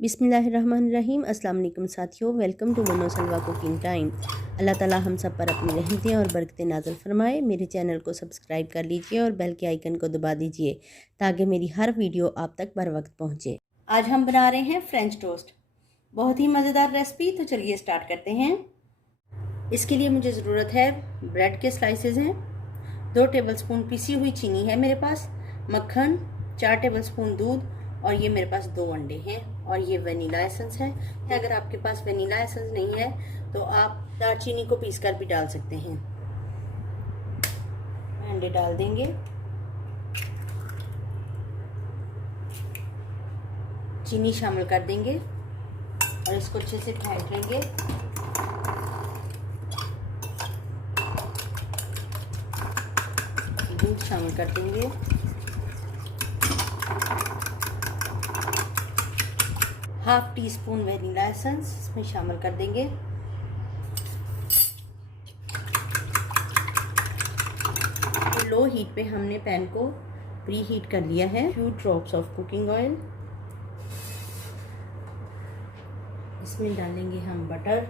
बिस्मिल्लाहिर्रहमानिर्रहीम। अस्सलाम वालेकुम साथियों, वेलकम टू मनो सलवा कुकिंग टाइम। अल्लाह ताला हम सब पर अपनी रहमतें और बरकतें नाज़िल फरमाए। मेरे चैनल को सब्सक्राइब कर लीजिए और बेल के आइकन को दबा दीजिए ताकि मेरी हर वीडियो आप तक बर वक्त पहुँचे। आज हम बना रहे हैं फ्रेंच टोस्ट, बहुत ही मज़ेदार रेसिपी। तो चलिए स्टार्ट करते हैं। इसके लिए मुझे ज़रूरत है ब्रेड के स्लाइसेस हैं, 2 टेबलस्पून पिसी हुई चीनी है मेरे पास, मक्खन, 4 टेबलस्पून दूध और ये मेरे पास 2 अंडे हैं और ये वनीला एसेंस है। अगर आपके पास वनीला एसेंस नहीं है तो आप दालचीनी को पीसकर भी डाल सकते हैं। अंडे डाल देंगे, चीनी शामिल कर देंगे और इसको अच्छे से फेंट लेंगे। दूध शामिल कर देंगे, half tea spoon vanilla essence इसमें शामिल कर देंगे। तो लो हीट पे हमने पैन को प्री हीट कर लिया है। Few drops of cooking oil, इसमें डालेंगे हम बटर।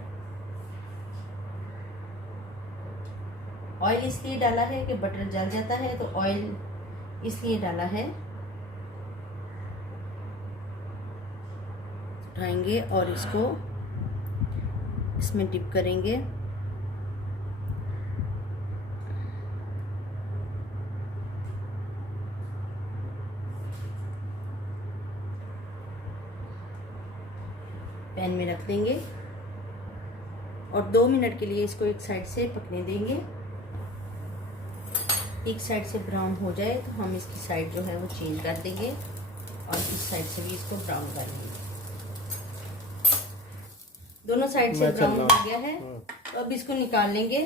ऑयल इसलिए डाला है कि बटर जल जाता है, तो ऑयल इसलिए डाला है। उठाएंगे और इसको इसमें डिप करेंगे। पैन में रख देंगे और 2 मिनट के लिए इसको एक साइड से पकने देंगे। एक साइड से ब्राउन हो जाए तो हम इसकी साइड जो है वो चेंज कर देंगे और इस साइड से भी इसको ब्राउन कर लेंगे। दोनों साइड से ब्राउन हो गया है तो अब इसको निकाल लेंगे।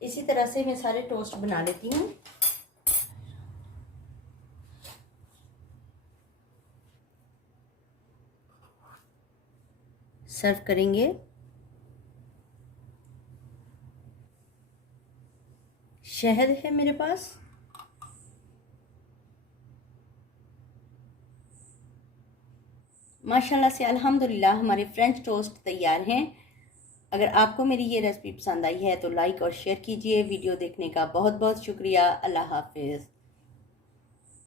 इसी तरह से मैं सारे टोस्ट बना लेती हूँ। सर्व करेंगे। शहद है मेरे पास, माशाल्लाह से अल्हम्दुलिल्लाह हमारे फ्रेंच टोस्ट तैयार हैं। अगर आपको मेरी ये रेसिपी पसंद आई है तो लाइक और शेयर कीजिए। वीडियो देखने का बहुत बहुत शुक्रिया। अल्लाह हाफिज़।